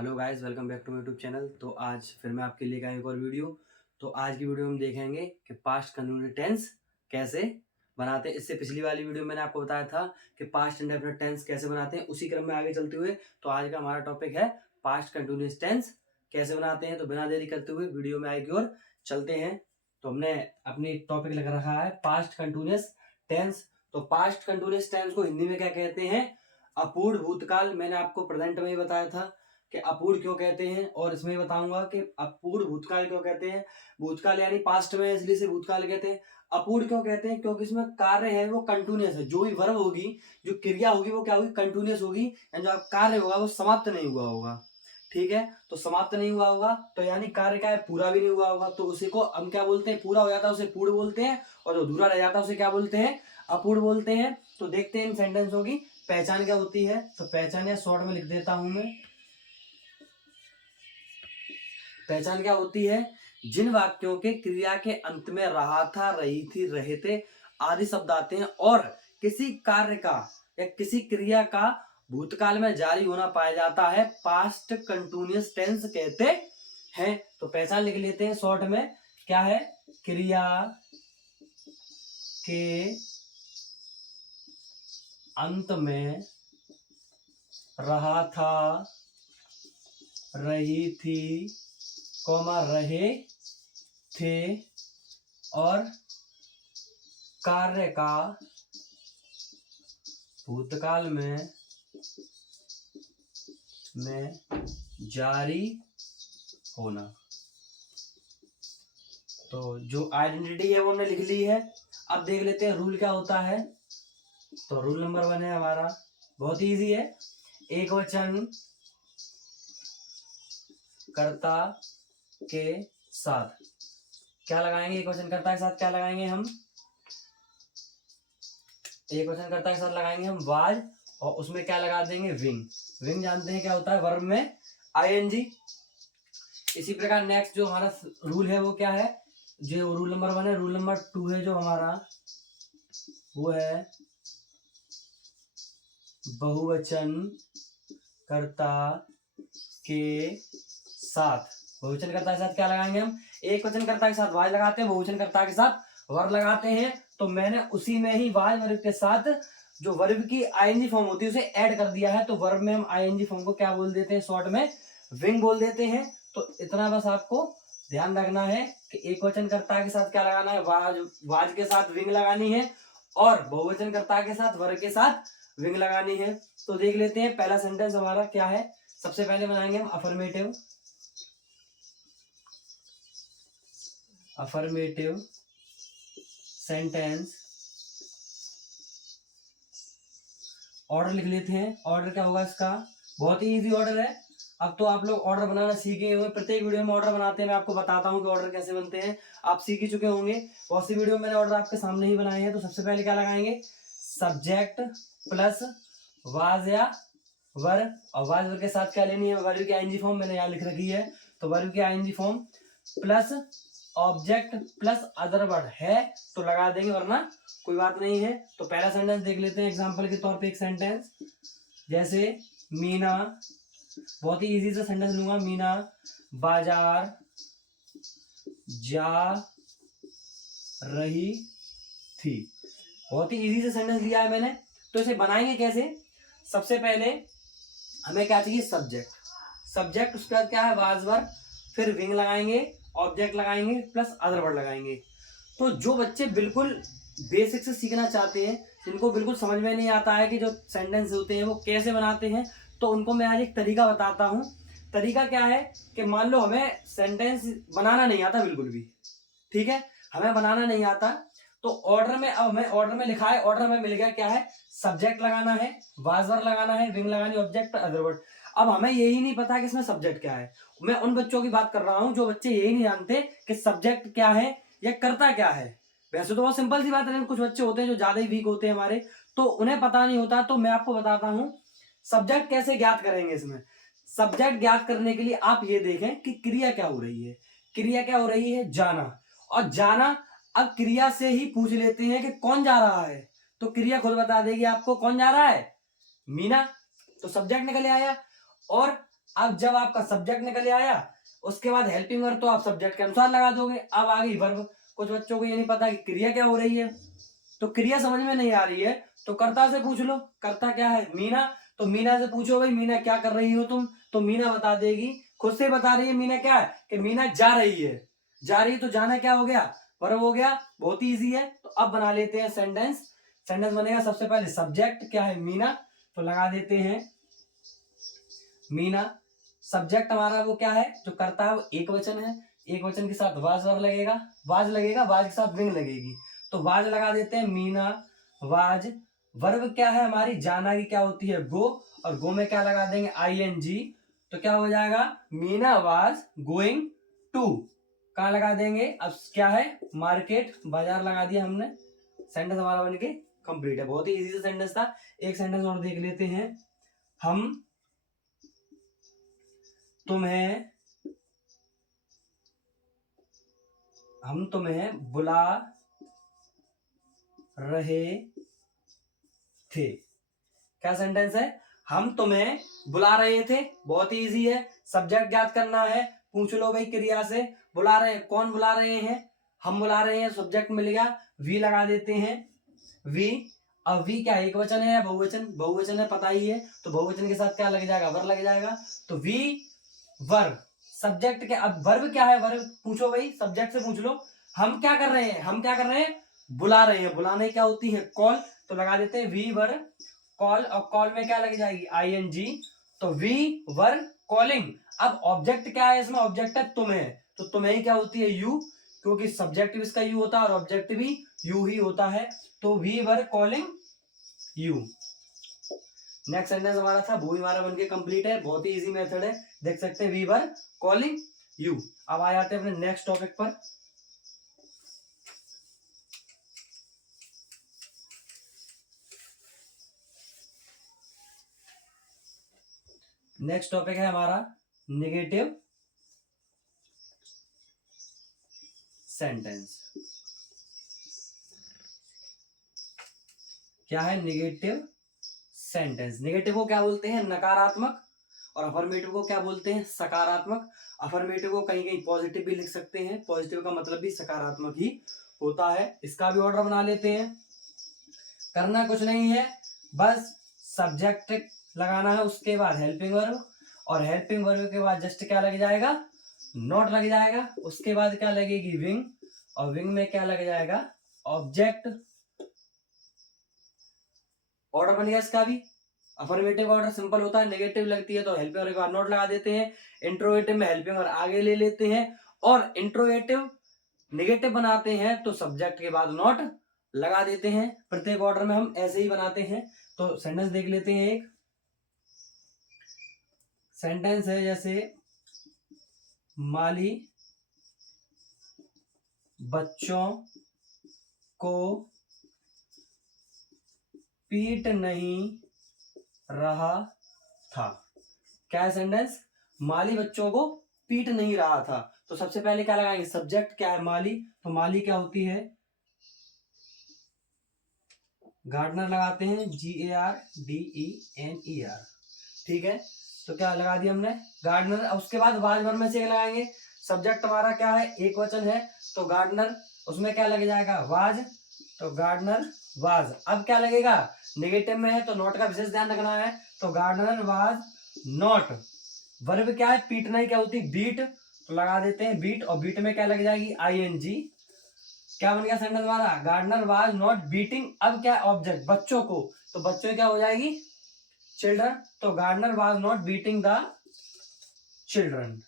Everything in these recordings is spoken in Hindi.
Hello guys, welcome back to my YouTube channel. तो आज फिर मैं आपके लिए आया एक और वीडियो। तो आज की वीडियो में हम देखेंगे कि पास्ट कंटिन्यूस टेंस कैसे बनाते हैं। इससे पिछली वाली वीडियो में मैंने आपको बताया था कि पास्ट इंडेफिनिट टेंस कैसे बनाते हैं। उसी क्रम में आगे चलते हुए तो आज का हमारा टॉपिक है पास्ट कंटिन्यूस टेंस कैसे बनाते हैं। तो बिना देरी करते हुए वीडियो में आगे की ओर चलते हैं। तो हमने अपनी टॉपिक लग रखा है पास्ट कंटिन्यूस टेंस। तो पास्ट कंटिन्यूस टेंस को हिंदी में क्या कहते हैं? अपूर्ण भूतकाल। मैंने आपको प्रेजेंट में ही बताया था कि अपूर्ण क्यों कहते हैं, और इसमें बताऊंगा कि अपूर्ण भूतकाल क्यों कहते हैं। भूतकाल यानी पास्ट में, इसलिए से भूतकाल कहते हैं। अपूर्ण क्यों कहते हैं? क्योंकि इसमें कार्य है वो कंटिन्यूअस है। जो भी वर्ब होगी, जो क्रिया होगी, वो क्या होगी? कंटिन्यूअस होगी। एंड जो कार्य होगा वो समाप्त नहीं हुआ होगा। ठीक है, तो समाप्त नहीं हुआ होगा तो यानी कार्य क्या है? पूरा भी नहीं हुआ होगा। तो उसी को हम क्या बोलते हैं? पूरा हो जाता है उसे पूर्ण बोलते हैं, और जो अधूरा रह जाता है उसे क्या बोलते हैं? अपूर्ण बोलते हैं। तो देखते हैं इन सेंटेंसों की पहचान क्या होती है। तो पहचान या शॉर्ट में लिख देता हूं मैं। पहचान क्या होती है? जिन वाक्यों के क्रिया के अंत में रहा था, रही थी, रहे थे आदि शब्द आते हैं और किसी कार्य का या किसी क्रिया का भूतकाल में जारी होना पाया जाता है, पास्ट कंटिन्यूअस टेंस कहते हैं। तो पहचान लिख लेते हैं शॉर्ट में। क्या है? क्रिया के अंत में रहा था, रही थी, रहे थे और कार्य का भूतकाल में जारी होना। तो जो आइडेंटिटी है वो हमने लिख ली है। अब देख लेते हैं रूल क्या होता है। तो रूल नंबर 1 है हमारा, बहुत इजी है। एक वचन कर्ता के साथ क्या लगाएंगे? एक वचन कर्ता के साथ क्या लगाएंगे हम? एक वचन कर्ता के साथ लगाएंगे हम वाज, और उसमें क्या लगा देंगे? विंग। विंग जानते हैं क्या होता है? वर्ब में आईएनजी। इसी प्रकार नेक्स्ट जो हमारा रूल है वो क्या है? जो रूल नंबर 1 है। रूल नंबर 2 है जो हमारा, वो है बहुवचन कर्ता के साथ। बहुवचन कर्ता के साथ क्या लगाएंगे हम? एक वचन कर्ता के साथ वाज लगाते हैं, बहुवचन कर्ता के साथ वर्ब लगाते हैं। तो मैंने उसी में ही वाज वर्ब के साथ जो वर्ब की आईएनजी फॉर्म होती है उसे ऐड कर दिया है। तो वर्ब में हम आईएनजी फॉर्म को क्या बोल देते हैं? शॉर्ट में विंग बोल देते हैं। तो इतना बस आपको ध्यान रखना है कि एक वचन कर्ता के साथ क्या लगाना है? वाज। वाज के साथ विंग लगानी है, और बहुवचन कर्ता के साथ वर्ब के साथ विंग लगानी है। तो देख लेते हैं पहला सेंटेंस हमारा क्या है। सबसे पहले बनाएंगे हम अफर्मेटिव। Affirmative sentence. ऑर्डर लिख लेते हैं। ऑर्डर क्या होगा इसका? बहुत ही इजी ऑर्डर है। अब तो आप लोग ऑर्डर बनाना सीखे हुए, प्रत्येक वीडियो में ऑर्डर बनाते हैं। मैं आपको बताता हूँ कि ऑर्डर कैसे बनते हैं, आप सीख ही चुके होंगे। बहुत सी वीडियो में मैंने ऑर्डर आपके सामने ही बनाए हैं। तो सबसे पहले क्या लगाएंगे? सब्जेक्ट प्लस वाज या वर्ब, और वाज वर्ब के साथ क्या लेनी है? वर्ब की आईएनजी फॉर्म मैंने यहाँ लिख रखी है। तो वर्ब की ING form plus object plus other word है तो लगा देंगे, वरना कोई बात नहीं है। तो पहला सेंटेंस देख लेते हैं एग्जांपल के तौर पे। एक सेंटेंस जैसे मीना, बहुत ही इजी सा सेंटेंस लूंगा। मीना बाजार जा रही थी। बहुत ही इजी सा सेंटेंस लिया है मैंने। तो इसे बनाएंगे कैसे? सबसे पहले हमें क्या चाहिए? सब्जेक्ट। सब्जेक्ट, उसके बाद क्या है? वाज वर्ब, फिर विंग लगाएंगे, ऑब्जेक्ट लगाएंगे, प्लस अदर वर्ड लगाएंगे। तो जो बच्चे बिल्कुल बेसिक से सीखना चाहते हैं, जिनको बिल्कुल समझ में नहीं आता है कि जो सेंटेंस होते हैं वो कैसे बनाते हैं, तो उनको मैं आज एक तरीका बताता हूँ। तरीका क्या है कि मान लो हमें सेंटेंस बनाना नहीं आता बिल्कुल भी, ठीक है, हमें बनाना नहीं आता। तो ऑर्डर में, अब हमें ऑर्डर में लिखा है, ऑर्डर में मिल गया क्या है? सब्जेक्ट लगाना है, वाज वर्ब लगाना है, विंग लगानी, ऑब्जेक्ट, अदर वर्ड। अब हमें यही नहीं पता कि इसमें सब्जेक्ट क्या है। मैं उन बच्चों की बात कर रहा हूं जो बच्चे यही नहीं जानते कि सब्जेक्ट क्या है या करता क्या है। वैसे तो बहुत सिंपल सी बात है, लेकिन कुछ बच्चे होते हैं जो ज्यादा ही वीक होते हैं हमारे, तो उन्हें पता नहीं होता। तो मैं आपको बताता हूं सब्जेक्ट कैसे ज्ञात करेंगे। इसमें सब्जेक्ट ज्ञात करने के लिए आप ये देखें कि क्रिया क्या हो रही है। क्रिया क्या हो रही है? जाना। और जाना, अब क्रिया से ही पूछ लेते हैं कि कौन जा रहा है। तो क्रिया खुद बता देगी आपको कौन जा रहा है। मीना। तो सब्जेक्ट निकल आया। और अब जब आपका सब्जेक्ट निकल आया, उसके बाद हेल्पिंग वर्ब तो आप सब्जेक्ट के अनुसार लगा दोगे। अब आ गई वर्ब। कुछ बच्चों को ये नहीं पता कि क्रिया क्या हो रही है, तो क्रिया समझ में नहीं आ रही है तो कर्ता से पूछ लो। कर्ता क्या है? मीना। तो मीना से पूछो भाई मीना क्या कर रही हो तुम, तो मीना बता देगी, खुद से बता रही है। मीना क्या है कि मीना जा रही है। जा रही है तो जाना क्या हो गया? वर्ब हो गया। बहुत ही इजी है। तो अब बना लेते हैं सेंटेंस। सेंटेंस बनेगा सबसे पहले सब्जेक्ट क्या है? मीना। तो लगा देते हैं मीना। सब्जेक्ट हमारा वो क्या है जो करता है? वो एक वचन है। एक वचन के साथ वाज वर्ब लगेगा, वाज लगेगा, वाज के साथ विंग लगेगी। तो वाज लगा देते हैं मीना वाज। वर्ब क्या है हमारी? जाना की क्या होती है? गो। और गो में क्या लगा देंगे? ING। तो क्या हो जाएगा? Meena was going to. कहाँ लगा देंगे? अब क्या है? मार्केट, बाजार लगा दिया हमने। सेंटेंस हमारा बन के कंप्लीट है। बहुत ही इजी सा सेंटेंस था। एक सेंटेंस और देख लेते हैं। हम तुम्हें बुला रहे थे। क्या सेंटेंस है? हम तुम्हें बुला रहे थे। बहुत ही इजी है। सब्जेक्ट ज्ञात करना है, पूछ लो भाई क्रिया से। बुला रहे हैं, कौन बुला रहे हैं? हम बुला रहे हैं। सब्जेक्ट मिल गया, वी लगा देते हैं वी। अब वी क्या एक वचन है या बहुवचन? बहुवचन है, पता ही है। तो बहुवचन के साथ क्या लग जाएगा? वर्ब लग जाएगा। तो वी वर्ब। सब्जेक्ट के अब वर्ब क्या है? वर्ब पूछो भाई, सब्जेक्ट से पूछ लो। हम क्या कर रहे हैं? हम क्या कर रहे हैं? बुला रहे हैं। बुलाने क्या होती है? कॉल। तो लगा देते हैं वी वर्ब कॉल। और कॉल में क्या लग जाएगी? ING। तो वी वर्ब कॉलिंग। अब ऑब्जेक्ट क्या है इसमें? ऑब्जेक्ट है तुम्हें। तो तुम्हें क्या होती है? यू, क्योंकि सब्जेक्ट भी इसका यू होता है और ऑब्जेक्ट भी यू ही होता है। तो we were calling you. Next sentence हमारा था वो भी हमारा बनके कंप्लीट है। बहुत ही इजी मेथड है, देख सकते हैं। We were calling you. अब आ जाते हैं अपने नेक्स्ट टॉपिक पर। नेक्स्ट टॉपिक है हमारा नेगेटिव सेंटेंस। क्या है? Negative sentence. नेगेटिव को क्या बोलते हैं? नकारात्मक। और अफर्मेटिव को क्या बोलते हैं? सकारात्मक। अफर्मेटिव को कहीं कहीं पॉजिटिव भी लिख सकते हैं। पॉजिटिव का मतलब भी सकारात्मक ही होता है। इसका भी ऑर्डर बना लेते हैं। करना कुछ नहीं है, बस सब्जेक्ट लगाना है, उसके बाद हेल्पिंग वर्ब, और हेल्पिंग वर्ब के बाद जस्ट क्या लग जाएगा? नॉट लग जाएगा। उसके बाद क्या लगेगी? विंग। और विंग में क्या लग जाएगा? ऑब्जेक्ट। ऑर्डर बन गया इसका भी। अफर्मेटिव ऑर्डर सिंपल होता है, नेगेटिव लगती है तो हेल्पिंग वर्ब के बाद नॉट लगा देते हैं। इंट्रोगेटिव में हेल्पिंग वर्ब आगे ले लेते हैं, और इंट्रोगेटिव नेगेटिव बनाते हैं तो सब्जेक्ट के बाद नॉट लगा देते हैं। प्रत्येक ऑर्डर में हम ऐसे ही बनाते हैं। तो सेंटेंस देख लेते हैं। एक सेंटेंस है जैसे माली बच्चों को पीट नहीं रहा था। क्या है सेंटेंस? माली बच्चों को पीट नहीं रहा था। तो सबसे पहले क्या लगाएंगे? सब्जेक्ट क्या है? माली। तो माली क्या होती है? गार्डनर लगाते हैं, GARDENER। ठीक है, तो क्या लगा दिया हमने? गार्डनर। उसके बाद वाज वर्ब में से लगाएंगे। सब्जेक्ट हमारा क्या है? एक वचन है, तो गार्डनर। उसमें क्या लग जाएगा? वाज। तो गार्डनर वाज। अब क्या लगेगा? नेगेटिव में है तो नॉट का विशेष ध्यान रखना है। तो गार्डनर वाज नॉट। वर्ब क्या है? पीटना ही क्या होती? बीट। तो लगा देते हैं बीट, और बीट में क्या लग जाएगी? ING। क्या बन गया सेंटेंस हमारा? Gardener was not beating. अब क्या? ऑब्जेक्ट बच्चों को। तो बच्चों क्या हो जाएगी? चिल्ड्रन। तो gardener was not beating the children.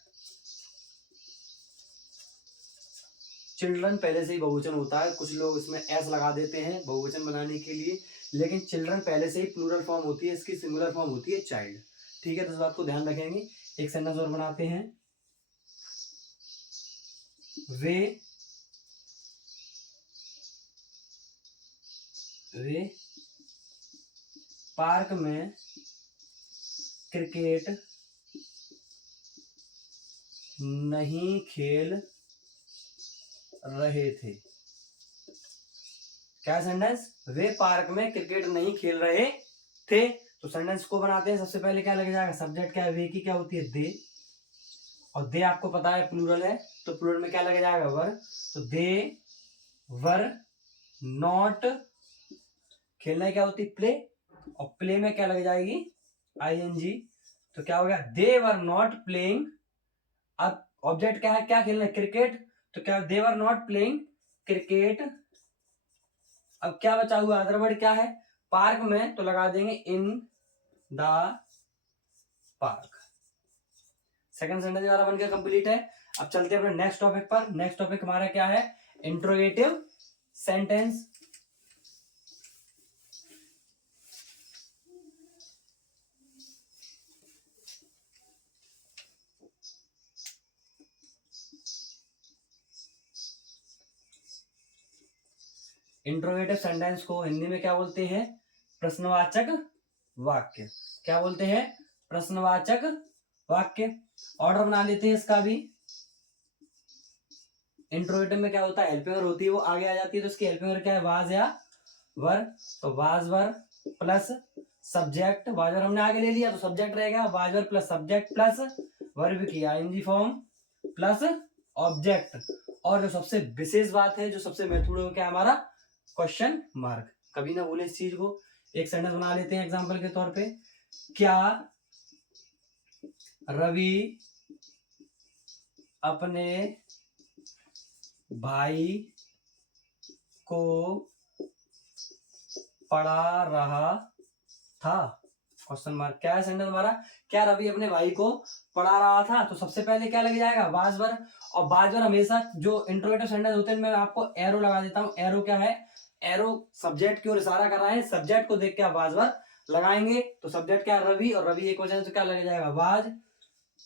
Children पहले से ही बहुवचन होता है, कुछ लोग इसमें एस लगा देते हैं बहुवचन बनाने के लिए, लेकिन चिल्ड्रन पहले से ही प्लूरल फॉर्म होती है, इसकी सिंगुलर फॉर्म होती है चाइल्ड। ठीक है, तो इस बात को ध्यान रखेंगे। एक सेंटेंस और बनाते हैं। वे पार्क में क्रिकेट नहीं खेल रहे थे। क्या सेंटेंस? वे पार्क में क्रिकेट नहीं खेल रहे थे। तो सेंटेंस को बनाते हैं, सबसे पहले क्या लग जाएगा, सब्जेक्ट क्या है, वे की क्या होती है, दे, और दे आपको पता है प्लूरल है, तो प्लूरल में क्या लग जाएगा, वर, तो दे वर नॉट, खेलना क्या होती है, प्ले, और प्ले में क्या लग जाएगी, ING, तो क्या हो गया, दे वर नॉट प्लेइंग, अब ऑब्जेक्ट क्या है, क्या खेलना है, क्रिकेट, तो क्या दे वर नॉट प्लेइंग क्रिकेट, अब क्या बचा हुआ, अदर वर्ड क्या है, पार्क में, तो लगा देंगे in the park. Second sentence हमारा बनकर कंप्लीट है। अब चलते हैं अपने नेक्स्ट टॉपिक पर। नेक्स्ट टॉपिक हमारा क्या है, इंट्रोगेटिव सेंटेंस। इंट्रोगेटिव सेंटेंस को हिंदी में क्या बोलते हैं, प्रश्नवाचक वाक्य। क्या बोलते हैं, प्रश्नवाचक वाक्य। ऑर्डर बना लेते हैं इसका भी। इंट्रोगेटिव में क्या होता है, हेल्पिंग वर्ब होती है, वो आगे आ जाती है, तो इसकी हेल्पिंग वर्ब क्या है, वाज या वर, तो was were plus subject, was वर हमने आगे ले लिया तो सब्जेक्ट रहेगा, was were plus subject plus verb की ING फॉर्म प्लस ऑब्जेक्ट, और जो सबसे विशेष बात है, जो सबसे महत्वपूर्ण क्या है, हमारा क्वेश्चन मार्क। कभी ना भूले इस चीज को। एक सेंटेंस बना लेते हैं एग्जांपल के तौर पे, क्या रवि अपने भाई को पढ़ा रहा था, क्वेश्चन मार्क। क्या है सेंटेंस हमारा, क्या रवि अपने भाई को पढ़ा रहा था, तो सबसे पहले क्या लग जाएगा, वाज वर, और वाज वर हमेशा जो इंट्रोगेटिव सेंटेंस होते हैं मैं आपको एरो लगा देता हूं। एरो क्या है, एरो सब्जेक्ट की ओर इशारा कर रहा है, सब्जेक्ट को देख के आप वाज वर लगाएंगे, तो सब्जेक्ट क्या है, रवि, और रवि एक वजह से क्या लग जाएगा,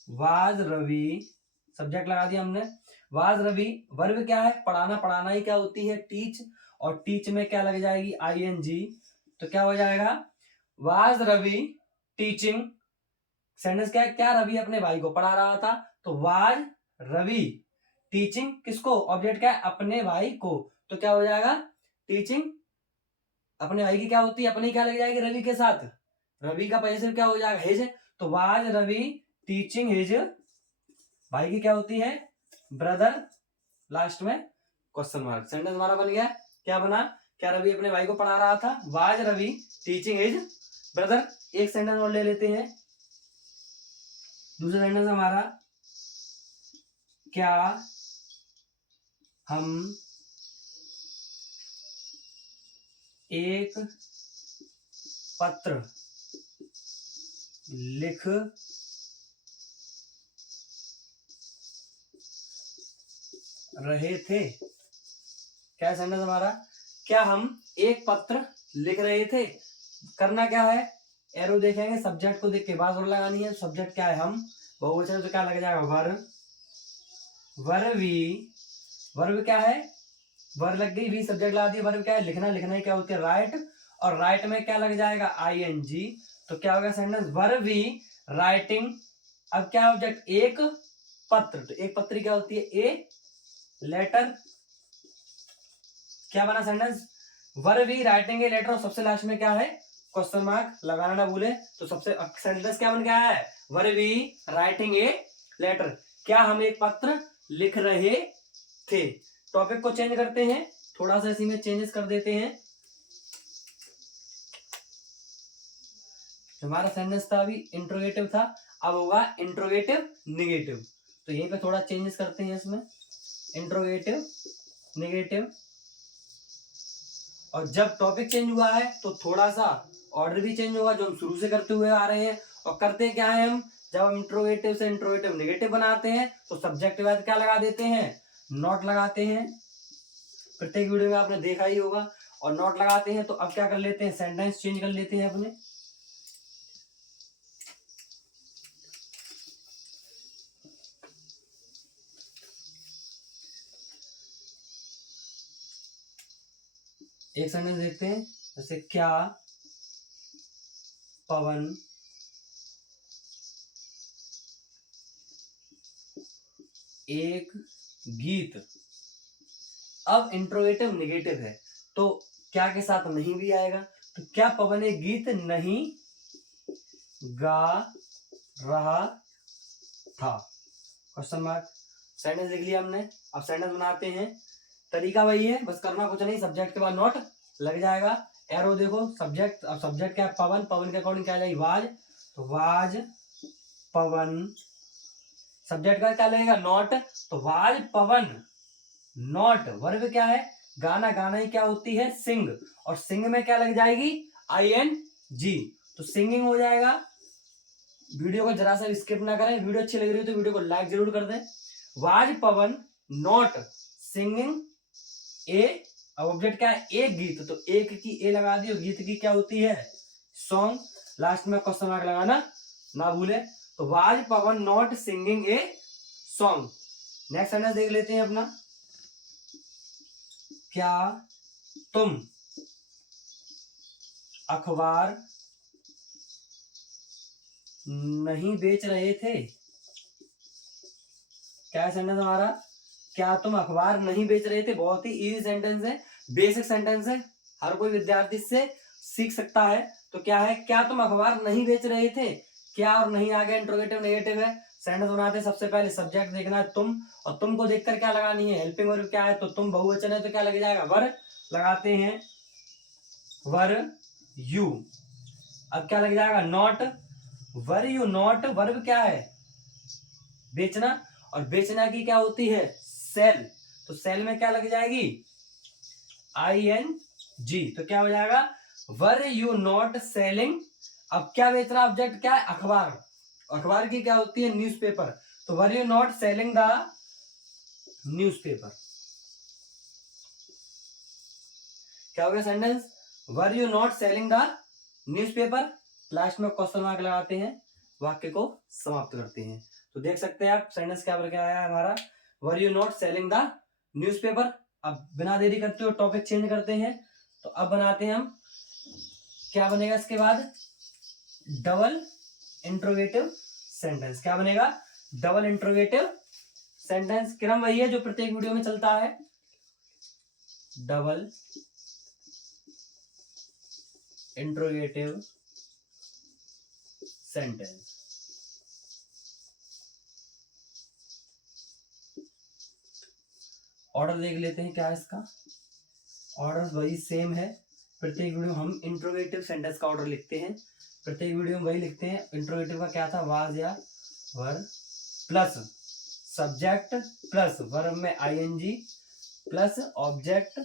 वाज रवि, सब्जेक्ट लगा दिया हमने, वाज रवि। वर्ब क्या है, पढ़ाना, पढ़ाना ही क्या होती है, टीच, और टीच में क्या लग जाएगी, ING, तो क्या हो जाएगा, वाज रवि टीचिंग, सेंटेंस क्या है, क्या रवि अपने भाई को पढ़ा रहा था, तो वाज रवि टीचिंग किसको, ऑब्जेक्ट क्या है, अपने भाई को, तो क्या हो जाएगा, टीचिंग, अपने भाई की क्या होती है, अपनी क्या लग जाएगी, रवि के साथ, रवि का पॉजेसिव क्या हो जाएगा, हिज, तो वाज रवि टीचिंग हिज, भाई की क्या होती है, ब्रदर, लास्ट में क्वेश्चन मार्क। सेंटेंस हमारा बन गया, क्या बना, क्या रवि अपने भाई को पढ़ा रहा था, was Ravi teaching his brother. एक सेंटेंस और ले लेते हैं, दूसरा सेंटेंस हमारा, क्या हम एक पत्र लिख रहे थे, क्या सेंटेंस हमारा, क्या हम एक पत्र लिख रहे थे, करना क्या है, एरो देखेंगे, सब्जेक्ट को देख के बाद और लगानी है, सब्जेक्ट क्या है, हम, बहुवचन तो क्या लग जाएगा, वर, वर्वी, वर्ब क्या है, वर लग गई, वी सब्जेक्ट लगा दिया, वर्ब क्या है, लिखना, लिखना ही क्या होती है, राइट, और राइट में क्या लग जाएगा, ING, तो क्या होगा सेंटेंस, वर्वी राइटिंग, अब क्या ऑब्जेक्ट, एक पत्र, तो एक पत्र क्या होती है, ए लेटर, क्या बना सेंटेंस, वर्वी राइटिंग ए लेटर, और सबसे लास्ट में क्या है, क्वेश्चन मार्क लगाना ना भूले, तो सबसे सेंटेंस क्या बन गया है, वर्वी राइटिंग ए लेटर, क्या हम एक पत्र लिख रहे थे। टॉपिक को चेंज करते हैं, थोड़ा सा इसी में चेंजेस कर देते हैं। हमारा सेंटेंस था अभी इंट्रोगेटिव था, अब होगा इंट्रोगेटिव निगेटिव, तो यहीं पे थोड़ा चेंजेस करते हैं इसमें, इंट्रोगेटिव निगेटिव। और जब टॉपिक चेंज हुआ है तो थोड़ा सा ऑर्डर भी चेंज होगा, जो हम शुरू से करते हुए आ रहे हैं। और करते क्या है हम, जब हम इंट्रोगेटिव से इंट्रोगेटिव निगेटिव बनाते हैं तो सब्जेक्ट के बाद क्या लगा देते हैं, नॉट लगाते हैं, प्रत्येक वीडियो में आपने देखा ही होगा, और नॉट लगाते हैं। तो अब क्या कर लेते हैं, सेंटेंस चेंज कर लेते हैं अपने। एक सेंटेंस देखते हैं, जैसे क्या पवन एक गीत, अब इंट्रोगेटिव निगेटिव है तो क्या के साथ नहीं भी आएगा, तो क्या पवन एक गीत नहीं गा रहा था, क्वेश्चन मार्क। सेंटेंस लिख लिया हमने। अब सेंटेंस बनाते हैं। तरीका वही है, बस करना कुछ नहीं, सब्जेक्ट के बाद नॉट लग जाएगा। एरो देखो, सब्जेक्ट, अब सब्जेक्ट क्या है, पवन, पवन के अकॉर्डिंग क्या आ जाएगी, वाज, तो वाज पवन। सब्जेक्ट का क्या लगेगा, नॉट, तो वाज पवन नॉट। वर्ब क्या है, गाना, गाना ही क्या होती है, सिंग, और सिंग में क्या लग जाएगी, ING, तो सिंगिंग हो जाएगा। वीडियो को जरा सा स्किप ना करें, वीडियो अच्छी लग रही है तो वीडियो को लाइक जरूर कर दें। वाज पवन नॉट सिंगिंग ए, अब ऑब्जेक्ट क्या है, एक गीत, तो एक की ए लगा दी, और गीत की क्या होती है, सॉन्ग। लास्ट में क्वेश्चन मार्क लगाना ना भूले। तो was Pawan not singing a song. Next sentence देख लेते हैं अपना। क्या तुम अखबार नहीं बेच रहे थे, क्या सेंटेंस हमारा, क्या तुम अखबार नहीं बेच रहे थे। बहुत ही इजी सेंटेंस है, बेसिक सेंटेंस है, हर कोई विद्यार्थी से सीख सकता है। तो क्या है, क्या तुम अखबार नहीं बेच रहे थे, क्या और नहीं आ गया, इंट्रोगेटिव नेगेटिव है। सेंटेंस बनाते हैं, सबसे पहले सब्जेक्ट देखना है तुम, और तुमको देखकर क्या लगानी है, हेल्पिंग वर्ब क्या है, तो तुम बहुवचन है तो क्या लग जाएगा, वर लगाते हैं, वर यू। अब क्या लग जाएगा, not, were you not, verb क्या है, बेचना, और बेचना की क्या होती है, सेल, तो सेल में क्या लग जाएगी, ING, तो क्या हो जाएगा, वर यू नॉट सेलिंग। अब क्या बेच रहा ऑब्जेक्ट क्या है, अखबार, अखबार की क्या होती है, न्यूज़पेपर, तो वर you not selling the newspaper. क्या हो गया sentence, were you not selling the newspaper. Last में क्वेश्चन मार्क लगाते हैं, वाक्य को समाप्त करते हैं। तो देख सकते हैं आप सेंटेंस क्या बन के आया है हमारा, वर you not selling the newspaper. अब बिना देरी करते हुए टॉपिक चेंज करते हैं। तो अब बनाते हैं हम, क्या बनेगा इसके बाद, डबल इंट्रोगेटिव सेंटेंस। क्या बनेगा, डबल इंट्रोगेटिव सेंटेंस। क्रम वही है जो प्रत्येक वीडियो में चलता है, डबल इंट्रोगेटिव सेंटेंस। ऑर्डर देख लेते हैं क्या है इसका, ऑर्डर वही सेम है। प्रत्येक वीडियो हम इंट्रोगेटिव सेंटेंस का ऑर्डर लिखते हैं, प्रत्येक वीडियो में वही लिखते हैं। इंट्रोगेटिव का क्या था, वाज या वर, प्लस सब्जेक्ट, प्लस वर्ब में ING, plus object,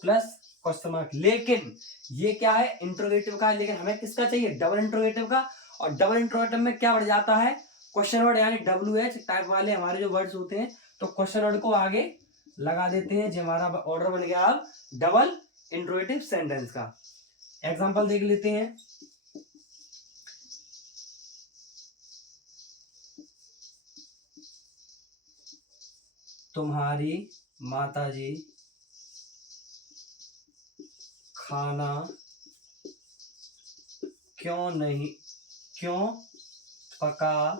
plus question mark. लेकिन ये क्या है, इंट्रोगेटिव का है, लेकिन हमें किसका चाहिए, डबल इंट्रोगेटिव का। और डबल इंट्रोगेटिव में क्या बढ़ जाता है, क्वेश्चन वर्ड, यानी WH टाइप वाले हमारे जो वर्ड्स होते हैं, तो क्वेश्चन वर्ड को आगे लगा देते हैं। जो हमारा ऑर्डर बन गया अब डबल इंट्रोगेटिव सेंटेंस का। एग्जांपल देख लेते हैं। तुम्हारी माताजी खाना क्यों पका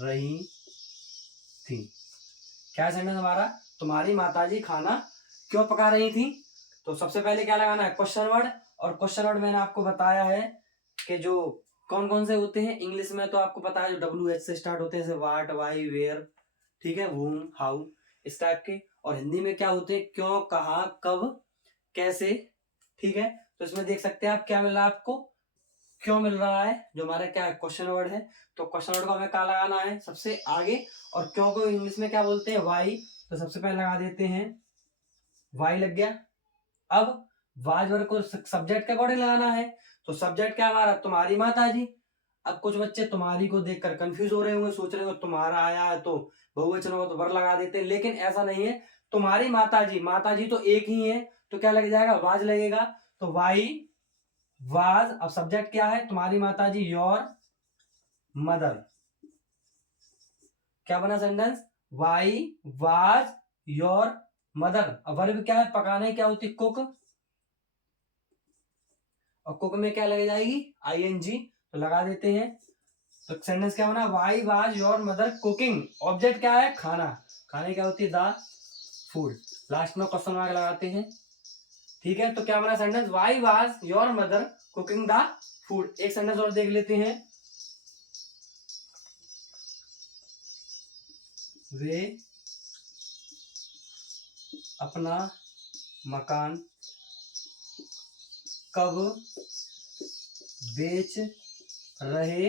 रही थी। क्या सेंटेंस हमारा, तुम्हारी माताजी खाना क्यों पका रही थी। तो सबसे पहले क्या लगाना है, क्वेश्चन वर्ड। और क्वेश्चन वर्ड मैंने आपको बताया है कि जो कौन कौन से होते हैं। इंग्लिश में तो आपको पता है जो WH से स्टार्ट होते हैं, जैसे वाट, वाई, वेयर, ठीक है, वूम, हाउ, इस टाइप के। और हिंदी में क्या होते हैं, क्यों, कहाँ, कब, कैसे, ठीक है। तो इसमें देख सकते हैं आप क्या मिल रहा है आपको, क्यों मिल रहा है, जो हमारा क्या है, क्वेश्चन वर्ड है। तो क्वेश्चन वर्ड को हमें क्या लगाना है, सबसे आगे। और क्यों को इंग्लिश में क्या बोलते हैं, वाई, तो सबसे पहले लगा देते हैं, वाई लग गया। अब वाज वर्ड को सब्जेक्ट के अकॉर्डिंग लगाना है। तो सब्जेक्ट क्या हमारा, तुम्हारी माताजी। अब कुछ बच्चे तुम्हारी को देखकर कंफ्यूज हो रहे होंगे, सोच रहे होंगे तुम्हारा आया है तो बहुवचन होगा तो वर लगा देते हैं, लेकिन ऐसा नहीं है। तुम्हारी माताजी, माताजी तो एक ही है, तो क्या लग जाएगा, वाज लगेगा। तो वाई वाज। अब सब्जेक्ट क्या है, तुम्हारी माताजी, योर मदर। क्या बना sentence, why was your mother. अब वर्ब क्या है, पकाने, क्या होती है, कुक। और कुक में क्या लग जाएगी, ING, तो लगा देते हैं। तो सेंटेंस क्या बना, why was your mother cooking. Object क्या है, खाना, खाने क्या होती है, द फूड। लास्ट में क्वेश्चन मार्क लगाते हैं, ठीक है। तो क्या बना sentence, why was your mother cooking the food. एक सेंटेंस और देख लेते हैं। वे अपना मकान कब बेच रहे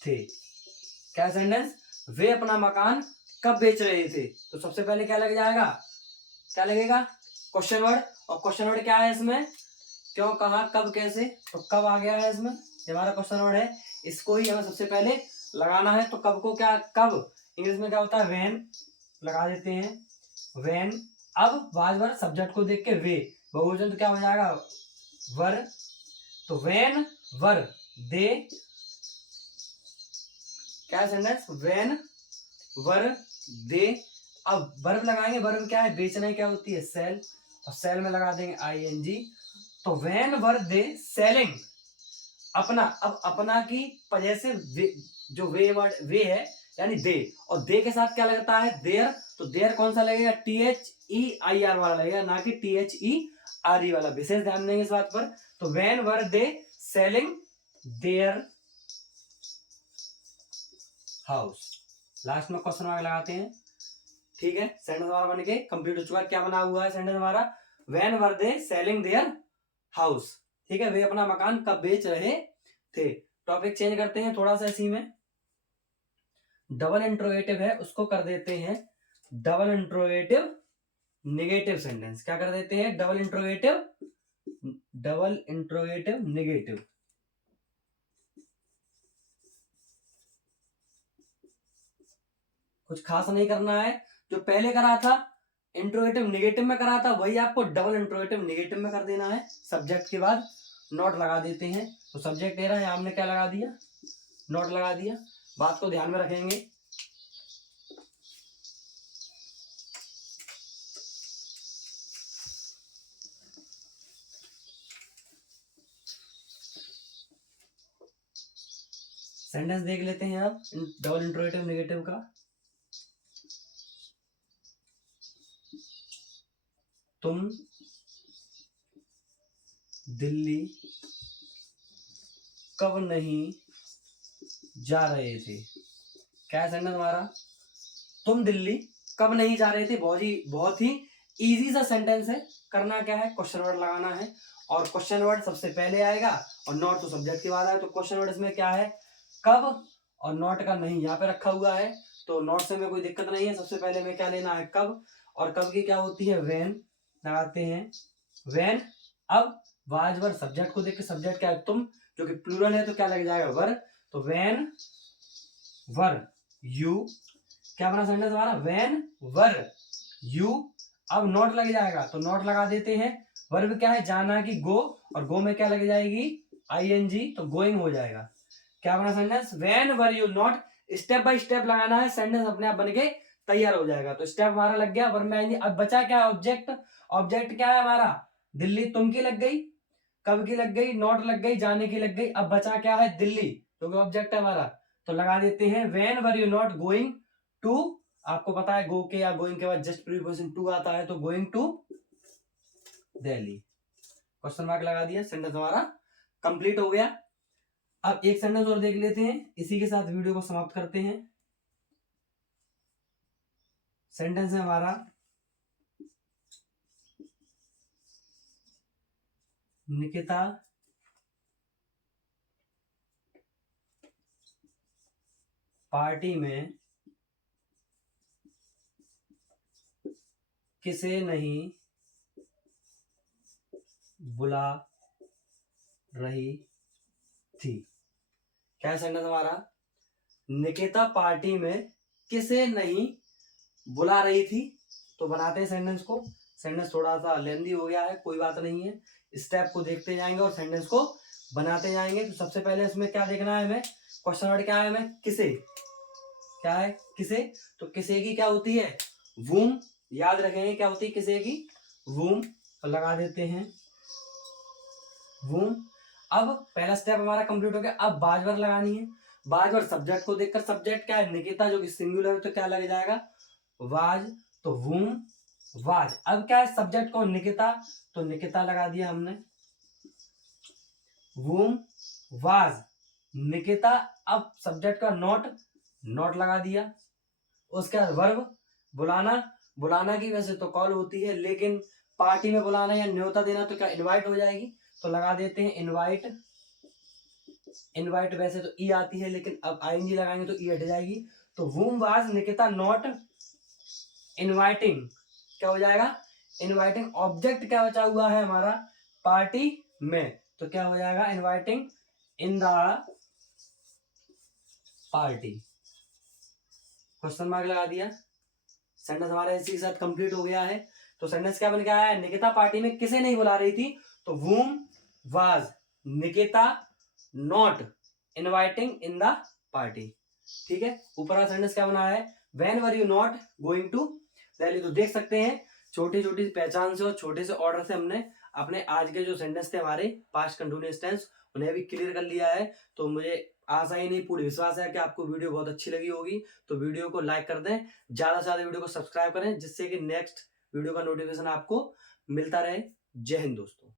थे। क्या सेंटेंस, वे अपना मकान कब बेच रहे थे। तो सबसे पहले क्या लग जाएगा, क्या लगेगा, क्वेश्चन वर्ड। और क्वेश्चन वर्ड क्या है इसमें, क्यों, कहा, कब, कैसे, तो कब आ गया है इसमें, ये हमारा क्वेश्चन वर्ड है, इसको ही हमें सबसे पहले लगाना है। तो कब को क्या, कब इंग्लिश में क्या होता है, व्हेन लगा देते हैं, व्हेन। अब वाज वर सब्जेक्ट को देख के वे, बहुवचन तो क्या हो जाएगा, वर। तो व्हेन वर दे, क्या सेंटेंस, व्हेन वर दे। अब वर्ब लगाएंगे, वर्ब क्या है, बेचना, क्या होती है, सेल, और सेल में लगा देंगे आईएनजी। तो व्हेन वर दे सेलिंग, अपना। अब अपना की पजेसिव जो वे वर्ड वे है यानी दे, और दे के साथ क्या लगता है, देयर। तो देयर कौन सा लगेगा, THEIR वाला लगेगा, ना कि THERE वाला। विशेष ध्यान देंगे इस बात पर। तो when were they selling their house, last में क्वेश्चन मार्क लगाते हैं। ठीक है, सेंटेंस हमारा बन के कंप्लीट हो चुका है। क्या बना हुआ है सेंटेंस हमारा, when were they selling their house. ठीक है, वे अपना मकान कब बेच रहे थे। टॉपिक चेंज करते हैं थोड़ा सा, इसी में डबल इंट्रोगेटिव है, उसको कर देते हैं डबल इंट्रोगेटिव नेगेटिव सेंटेंस। क्या कर देते हैं, डबल इंट्रोगेटिव नेगेटिव। कुछ खास नहीं करना है, जो पहले करा था इंट्रोगेटिव नेगेटिव में करा था, वही आपको डबल इंट्रोगेटिव नेगेटिव में कर देना है। सब्जेक्ट के बाद नॉट लगा देते हैं। तो सब्जेक्ट दे रहा है, हमने क्या लगा दिया, नॉट लगा दिया। बात को ध्यान में रखेंगे। सेंटेंस देख लेते हैं अब डबल इंट्रोगेटिव नेगेटिव का। तुम दिल्ली कब नहीं जा रहे थे। क्या सेंटेंस हमारा, तुम दिल्ली कब नहीं जा रहे थे। बहुत ही इजी सा सेंटेंस है। करना क्या है, क्वेश्चन वर्ड लगाना है, और क्वेश्चन वर्ड सबसे पहले आएगा, और नॉट तो सब्जेक्ट के बाद आए। तो क्वेश्चन वर्ड इसमें क्या है, कब, और नॉट का नहीं यहाँ पे रखा हुआ है, तो नॉट से में कोई दिक्कत नहीं है। सबसे पहले में क्या लेना है, कब, और कब की क्या होती है, व्हेन लगाते हैं, व्हेन। अब वाज वर सब्जेक्ट को देख के, सब्जेक्ट क्या है, तुम, जो कि प्लूरल है तो क्या लग जाएगा, वर। तो व्हेन वर यू, क्या बना सेंटेंस हमारा, व्हेन वर यू। अब नॉट लग जाएगा, तो नॉट लगा देते हैं। वर्ब क्या है, जाना की गो, और गो में क्या लग जाएगी, आईएनजी, तो गोइंग हो जाएगा। क्या बना sentence, when were you not. Step by step लगाना है, सेंटेंस अपने आप बन के तैयार हो जाएगा। तो स्टेप हमारा लग गया, वर्ब में आएंगे। अब बचा क्या है, ऑब्जेक्ट। ऑब्जेक्ट क्या है हमारा, दिल्ली तुम की लग गई, कब की लग गई, नॉट लग गई, जाने की लग गई। अब बचा क्या है, दिल्ली, क्योंकि ऑब्जेक्ट है हमारा। तो लगा देते हैं when were you not going to. आपको पता है गो के या गोइंग के बाद जस्ट प्रीपोजिशन टू आता है, तो going to Delhi. Question mark लगा दिया, सेंटेंस हमारा कंप्लीट हो गया। अब एक सेंटेंस और देख लेते हैं, इसी के साथ वीडियो को समाप्त करते हैं। सेंटेंस है हमारा, निकिता पार्टी में किसे नहीं बुला रही थी। क्या सेंटेंस हमारा, निकिता पार्टी में किसे नहीं बुला रही थी। तो बनाते हैं सेंटेंस को। सेंटेंस थोड़ा सा लेंदी हो गया है, कोई बात नहीं है, स्टेप को देखते जाएंगे और सेंटेंस को बनाते जाएंगे। तो सबसे पहले इसमें क्या देखना है हमें, क्वेश्चन वर्ड क्या है हमें, किसे, क्या है किसे। तो किसे की क्या होती है, वूम। याद रखेंगे क्या होती है किसे की, वूम। तो लगा देते हैं वूम। अब पहला स्टेप हमारा कंप्लीट हो गया। अब बाजवर लगानी है। बाजवर सब्जेक्ट को देखकर, सब्जेक्ट क्या है, निकिता, जो कि सिंगुलर, तो क्या लग जाएगा, वाज। तो वूम वाज। अब क्या है, सब्जेक्ट को निकिता, तो निकिता लगा दिया हमने, वूम वाज निकिता। अब सब्जेक्ट का नॉट, नॉट लगा दिया। उसके बाद वर्ब बुलाना, बुलाना की वैसे तो कॉल होती है, लेकिन पार्टी में बुलाना या न्योता देना तो क्या इनवाइट हो जाएगी, तो लगा देते हैं इनवाइट। इनवाइट वैसे तो ई आती है, लेकिन अब आईएनजी लगाएंगे तो ई हट जाएगी। तो whom was Nikita not inviting, क्या हो जाएगा इनवाइटिंग। ऑब्जेक्ट क्या बचा हुआ है हमारा पार्टी में, तो क्या हो जाएगा inviting in the party. Question mark लगा दिया। सेंटेंस हमारा इसी के साथ कंप्लीट हो गया है। तो सेंटेंस क्या बन गया है, निकिता पार्टी में किसे नहीं बुला रही थी, तो whom was Nikita not inviting in the party. ठीक है, ऊपर वाला सेंटेंस क्या बना है, when were you not going to Delhi. तो देख सकते हैं छोटी छोटी पहचान से और छोटे से ऑर्डर से हमने अपने आज के जो सेंटेंस थे हमारे पास्ट कंटिन्यूअस टेंस उन्हें भी क्लियर कर लिया है। तो मुझे आशा ही नहीं पूरी विश्वास है कि आपको वीडियो बहुत अच्छी लगी होगी। तो वीडियो को लाइक कर दें, ज्यादा से ज्यादा वीडियो को सब्सक्राइब करें, जिससे कि नेक्स्ट वीडियो का नोटिफिकेशन आपको मिलता रहे। जय हिंद दोस्तों।